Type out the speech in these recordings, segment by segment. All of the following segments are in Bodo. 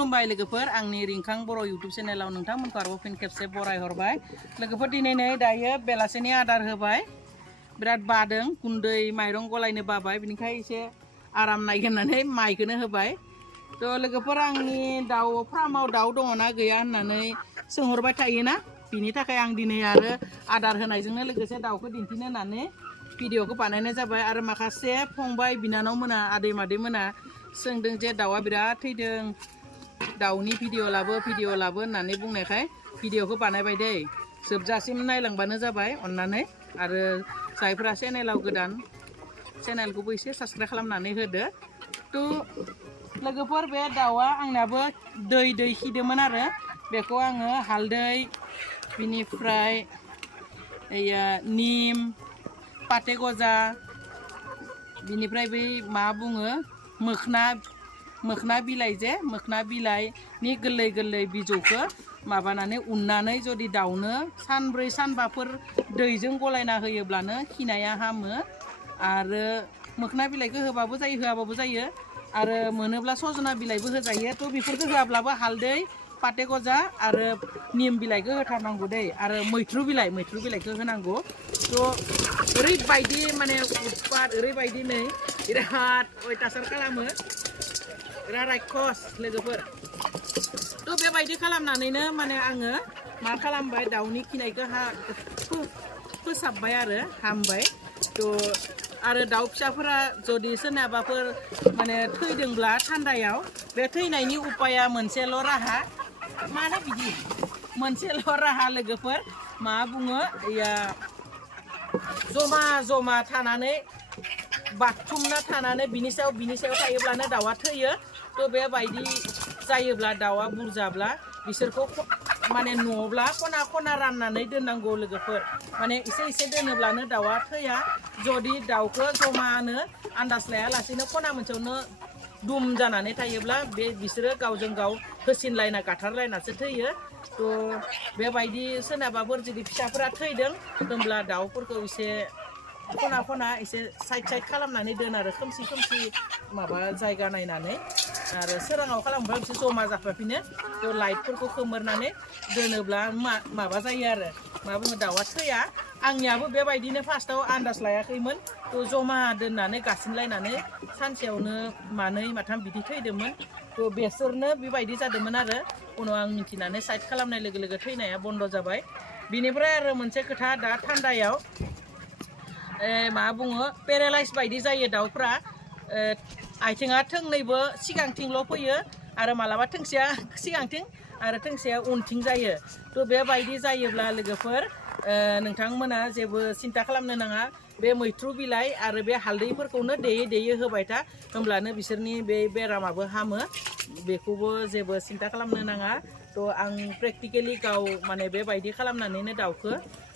खुलुमबाय लोगोफोर आंनि रिंखां बर' YouTube चेनेलाव नोंथांमोनखौ आरोबाव फिन खेबसे बराय हरबाय लोगोफोर दिनै नै दायो बेलासेनि आदार होबाय बिराद बादों गुन्दै माइरं गलायनो बाबाय बिनिखाय एसे आराम नायगिरनानै माइखौनो होबाय थ' लोगोफोर आंनि दाउ फार्माव दाउ दङना गैया होननानै सोंहरबाय थायोना बिनि थाखाय आं दिनै आरो आदार होनायजोंनो लोगोसे दाउखौ दिन्थिनो होननानै भिडिअखौ बानायनाय जाबाय आरो माखासे फंबाय बिनानाव मोना आदै मादै मोना सोंदों जे दाउआ बिराद थैदों दाउनि भिडिअ लाबो होननानै बुंनायखाय भिडिअखौ बानायबाय दै जोबजासिम नायलांबानो जाबाय अन्नानै आरो जायफोरा चेनेलाव गोदान चेनेलखौबो एसे साबस्क्राइब खालामनानै होदो थ' लोगोफोर बे दाउआ आंनाबो दै खिदोंमोन आरो बेखौ आङो हालदै बिनिफ्राय निम पाते गजा बिनिफ्राय बै मा बुङो मोखना बिलाइ जे मोखना बिलाइनि गोरलै बिजौखौ माबानानै उननानै जुदि दाउनो सानब्रै सानबाफोर दैजों गलायना होयोब्लानो खिनाया हामो आरो मोखना बिलाइखौ होबाबो जायो होआबाबो जायो आरो मोनोब्ला सजना बिलाइबो होजायो थ' बेफोरखौ होआब्लाबो हालदै पाते गजा आरो निम बिलाइखौ होथारनांगौ दै आरो मैथ्रु बिलाइखौ होनांगौ थ' ओरैबायदि माने उत्पात ओरैबायदि नै बिराद अयथासार खालामो बिराद रायखस लोगोफोर थ' बेबायदि खालामनानैनो माने आङो मा खालामबाय दाउनि खिनायखौ फोसाबबाय आरो हामबाय थ' आरो दाउ फिसाफोरा जुदि सोरनाबाफोर माने थैदोंब्ला थान्दायाव बे थैनायनि उपाया मोनसेल' राहा माने बिदि मोनसेल' राहा लोगोफोर मा बुङो जमा थानानै बाथुमना थानानै बिनि सायाव थायोब्लानो दाउआ थैयो थ' बेबायदि जायोब्ला दाउआ बुरजाब्ला बिसोरखौ माने न'ब्ला खना राननानै दोननांगौ लोगोफोर माने एसे दोनोब्लानो दाउआ थैया जुदि दाउखौ जमानो आन्दाज लायालासेनो खना मोनसेयावनो दुम जानानै थायोब्ला बिसोरो गावजों गाव होसिनलायना गाथारलायनासो थैयो थ' बेबायदि सोरनाबाफोर जुदि फिसाफोरा थैदों होमब्ला दाउफोरखौ एसे खना एसे साइड खालामनानै दोन आरो खोमसि माबा जायगा नायनानै आरो सोराङाव खालामोब्ला बिसोर जमा जाफाफिनो थ' लाइटफोरखौ खोमोरनानै दोनोब्ला माबा जायो आरो मा बुङो दाउआ थैया आंनियाबो बेबायदिनो फार्स्टआव आन्दाज लायाखैमोन थ' जमा दोननानै गासिनलायनानै सानसेयावनो मानै माथाम बिदि थैदोंमोन थ' बेसोरनो बेबायदि जादोंमोन आरो उनाव आं मिथिनानै साइड खालामनाय लोगो लोगो थैनाया बन्द' जाबाय बिनिफ्राय आरो मोनसे खोथा दा थान्दायाव मा बुङो पेरालाइज बायदि जायो दाउफ्रा आथिङा थोंनैबो सिगांथिंल' फैयो आरो मालाबा थोंसेया सिगांथिं आरो थोंसेया उनथिं जायो थ' बेबायदि जायोब्ला लोगोफोर नोंथांमोना जेबो सिन्था खालामनो नाङा बे मैथ्रु बिलाइ आरो बे हालदैफोरखौनो देयै होबाय था होमब्लानो बिसोरनि बे बेरामाबो हामो बेखौबो जेबो सिन्था खालामनो नाङा थ' आं प्रेक्टिकेलि गाव माने बेबायदि खालामनानैनो दाउखौ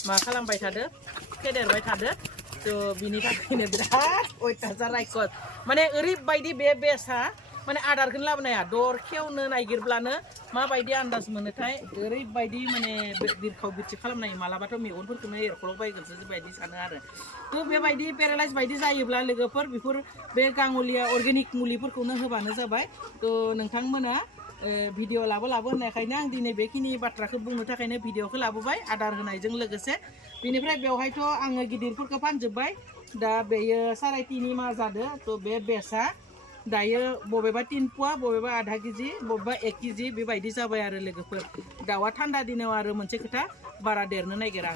मा खालामबाय थादो फेदेरबाय थादो थ' बिनि थाखायनो बिराद अयथासार रायखस माने ओरैबायदि बे बेसा माने आदारखौनो लाबोनाया दर खेवनो नागिरब्लानो माबायदि आन्दाज मोनोथाय ओरैबायदि माने बिरखाव बिरथि खालामनाय मालाबाथ' मेगनफोरखौनो एरख'लाबायगोनसो बेबायदि सानो आरो थ' बेबायदि पेरालाइज बायदि जायोब्ला लोगोफोर बेफोर बे गाङलिया अर्गेनिक मुलिफोरखौनो होबानो जाबाय थ' नोंथांमोना भिडिअ लाबो होननायखायनो आं दिनै बेखिनि बाथ्राखौ बुंनो थाखायनो भिडिअखौ लाबोबाय आदार होनायजों लोगोसे बिनिफ्राय बेवहायथ' आङो गिदिरफोरखौ फानजोब्बाय दा बेयो 3.5 माह जादों थ' बे बेसा दायो बबेबा 3 पुवा बबेबा आधा केजि बबेबा 1 केजि बेबायदि जाबाय आरो लोगोफोर दाउआ थान्दा दिनाव आरो मोनसे खोथा बारा देरनो नागिरा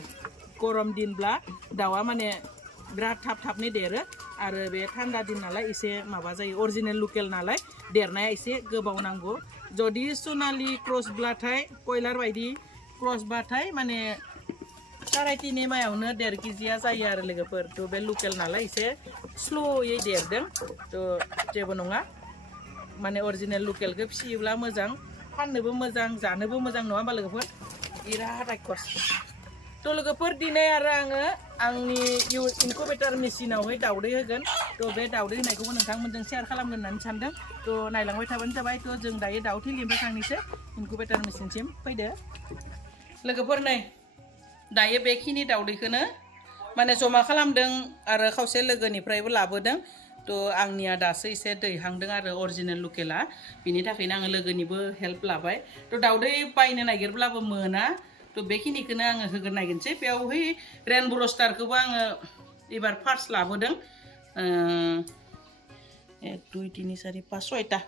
गरम दिनब्ला दाउआ माने बिराद थाबनो देरो आरो बे थान्दा दिन नालाय एसे माबा जायो अरिजिनेल लकेल नालाय देरनाया एसे गोबाव नांगौ जुदि सनालि क्रसब्लाथाय कयलार बायदि क्रसबाथाय माने 3.5 मायावनो 1.5 केजिया जायो आरो लोगोफोर थ' बे लकेल नालाय एसे स्ल'यै देरदों थ' जेबो नङा माने अरिजिनेल लकेलखौ फिसियोब्ला मोजां फाननोबो मोजां जानोबो मोजां नङा होमबा लोगोफोर बिराद रायखस थ' लोगोफोर दिनै आरो आङो आंनि इनकुबेटर मेसिनावहाय दाउदै होगोन थ' बे दाउदै होनायखौबो नोंथांमोनजों शेयार खालामगोन होननानै सानदों थ' नायलांबाय थाबानो जाबाय थ' जों दायो दाउ थिलिनिफ्राय थांनोसै इनकुबेटर मेसिनसिम फैदो लोगोफोर नै दायो बेखिनि दाउदैखौनो माने जमा खालामदों आरो खावसे लोगोनिफ्रायबो लाबोदों थ' आंनिया दासो एसे दैहांदों आरो अरिजिनेल लकेला बिनि थाखायनो आङो लोगोनिबो हेल्प लाबाय थ' दाउदै बायनो नागिरब्लाबो मोना थ' बेखिनिखौनो आङो होगोन नागिरनोसै बेयावहाय रेनब' रस्टारखौबो आङो एबार फार्स्ट लाबोदों 1 2 3 4 5 6टा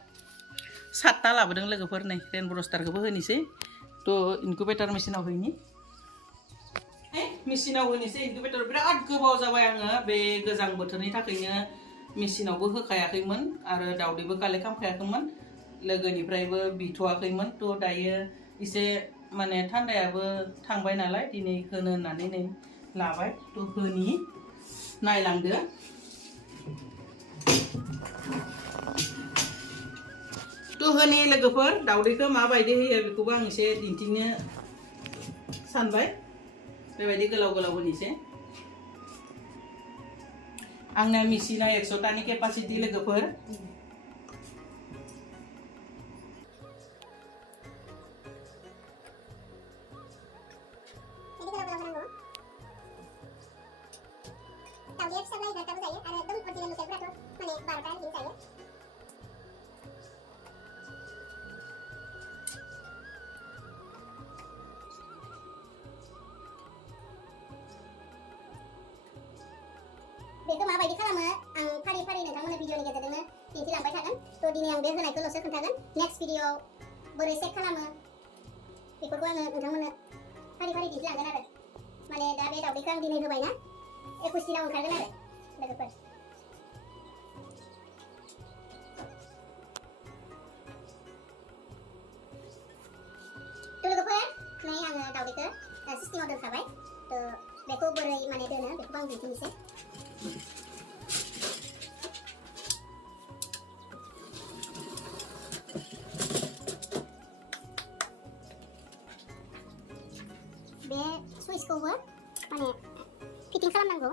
7टा लाबोदों लोगोफोर नै रेनब' रस्टारखौबो होनोसै थ' इनकुबेटर मेसिनाव होयनि मेसिनाव होनोसै इनकुबेटर बिराद गोबाव जाबाय आङो बे गोजां बोथोरनि थाखायनो मेसिनावबो होखायाखैमोन आरो दाउदैबो कालेक्ट खालामखायाखैमोन लोगोनिफ्रायबो बिथ'वाखैमोन थ' दायो एसे माने थान्दायाबो थांबाय नालाय दिनै होनो होननानै नै लाबाय थ' होनि नायलांदो थ' होनि लोगोफोर दाउदैखौ माबायदि होयो बेखौबो आं एसे दिन्थिनो सानबाय बेबायदि गोलाव गोलाव होनोसै आंना मेसिना 100टानि केपासिटि लोगोफोर बेखौ माबायदि खालामो आं फारि फारि नोंथांमोननो भिडिअनि गेजेरजोंनो दिन्थिलांबाय थागोन थ' दिनै आं बे होनायखौल'सो खोन्थागोन नेक्स्ट भिडिअआव बोरै सेट खालामो बेफोरखौ आङो नोंथांमोननो फारि फारि दिन्थिलांगोन आरो माने दा बे दाउदैखौ आं दिनै होबायना 21 दिनाव ओंखारगोन आरो लोगोफोर थ' लोगोफोर नै आङो दाउदैखौ सिस्टेमाव दोनखाबाय थ' बेखौ बोरै माने दोनो बेखौबो आं दिन्थिनोसै बे सुइचखौबो माने फिटिं खालामनांगौ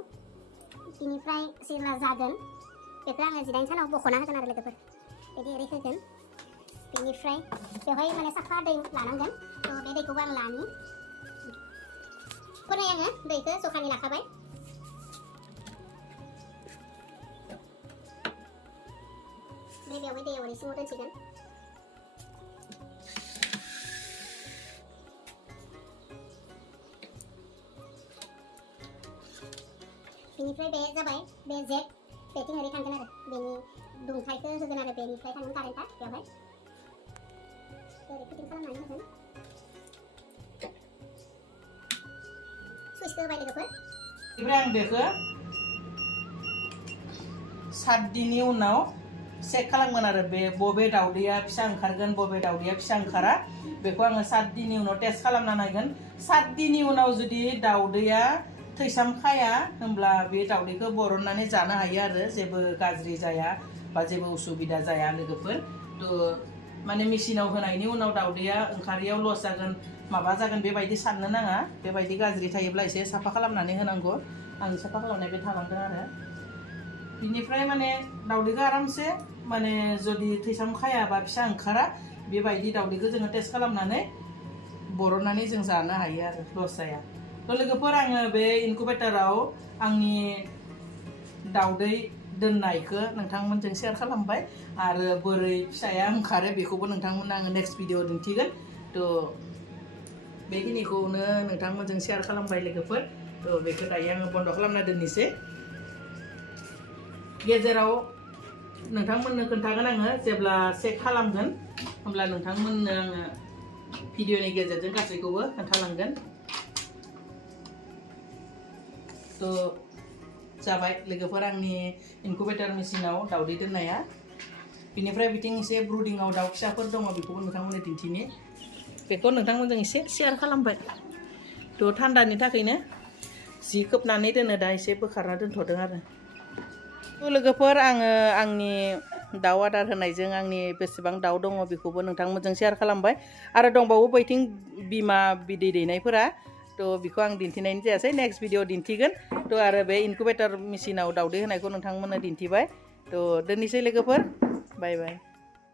बिनिफ्राय जेब्ला जागोन बेखौ आङो 19 सानाव बख'ना होगोन आरो लोगोफोर बिदि ओरै होगोन बेनिफ्राय बेवहाय माने साफा दै लानांगोन थ' बे दैखौबो आं लानि फोरमाय आङो दैखौ जखानि लाखाबाय बेवहाय दैयाव ओरै सिङाव दोनसिगोन बेनिफ्राय बे जाबाय बे जेट बेथिं ओरै थांगोन आरो बेनि दुंथायखौ होगोन आरो बेनिफ्राय थांगोन कारेन्टआ बेवहाय ओरै फिटिं खालामनानै होगोन सुइचखौ होबाय लोगोफोर ओमफ्राय आं बेखौ 7 दिननि उनाव चेक खालामगोन आरो बे बबे दाउदैया फिसा ओंखारगोन बबे दाउदैया फिसा ओंखारा बेखौ आङो 7 दिननि उनाव टेस्ट खालामना नायगोन 7 दिननि उनाव जुदि दाउदैया थैसाम खाया होमब्ला बे दाउदैखौ बरननानै जानो हायो आरो जेबो गाज्रि जाया बा जेबो उसुबिदा जाया लोगोफोर थ' माने मेसिनाव होनायनि उनाव दाउदैया ओंखारियाव लस जागोन माबा जागोन बेबायदि साननो नाङा बेबायदि गाज्रि थायोब्ला एसे साफा खालामनानै होनांगौ आं साफा खालामनाय बे थालांदों आरो बिनिफ्राय माने दाउदैखौ आरामसे माने जुदि थैसाम खाया बा फिसा ओंखारा बेबायदि दाउदैखौ जोङो टेस्ट खालामनानै बरननानै जों जानो हायो आरो लस जाया थ' लोगोफोर आङो बे इनकुबेटराव आंनि दाउदै दोननायखौ नोंथांमोनजों शेयार खालामबाय आरो बोरै फिसाया ओंखारो बेखौबो नोंथांमोननो आङो नेक्स्ट भिडिअ दिन्थिगोन थ' बेखिनिखौनो नोंथांमोनजों शेयार खालामबाय लोगोफोर थ' बेखौ दायो आङो बन्द खालामना दोननोसै गेजेराव नोंथांमोननो खोन्थागोन आङो जेब्ला चेक खालामगोन होमब्ला नोंथांमोननो आङो भिडिअनि गेजेरजों गासैखौबो खोन्थालांगोन थ' जाबाय लोगोफोर आंनि इनकुबेटर मेसिनाव दाउदै दोननाया बिनिफ्राय बिथिं एसे ब्रुडिंआव दाउ फिसाफोर दङ बेखौबो नोंथांमोननो दिन्थिनि बेखौ नोंथांमोनजों एसे शेयार खालामबाय थ' थान्दानि थाखायनो जि खोबनानै दोनो दा एसे बोखारना दोनथ'दों आरो थ' लोगोफोर आङो आंनि दाउ आदार होनायजों आंनि बेसेबां दाउ दङ बेखौबो नोंथांमोनजों शेयार खालामबाय आरो दंबावो बैथिं बिमा बिदै दैनायफोरा थ' बेखौ आं दिन्थिनायनि जायासै नेक्स्ट भिडिअ दिन्थिगोन थ' आरो बे इनकुबेटर मेसिनाव दाउदै होनायखौ नोंथांमोननो दिन्थिबाय थ' दोननोसै लोगोफोर बाय बाय